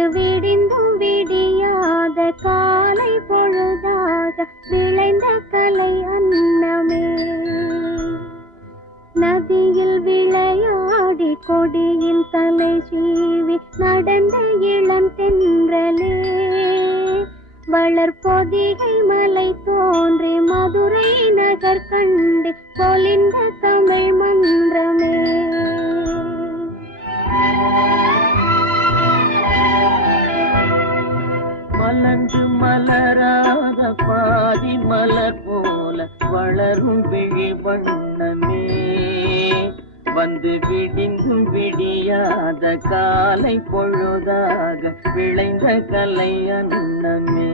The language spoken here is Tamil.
வந்து விடிந்தும் விடியாத காலை பொழுதாக விளைந்த கலை அன்னமே. நதியில் விளையாடி கொடியின் தலை சீவி நடந்த இளம் தென்றலே. வளர்பொதிகை மலை தோன்றி மதுரை நகர் கண்டு பொலிந்த தமிழ் மன்றமே. மலர்ந்து மலராத பாதி மலர் போல வளரும் விழி வண்ணமே. வந்து விடிந்தும் விடியாத காலை பொழுதாக விளைந்த கலை அன்னமே.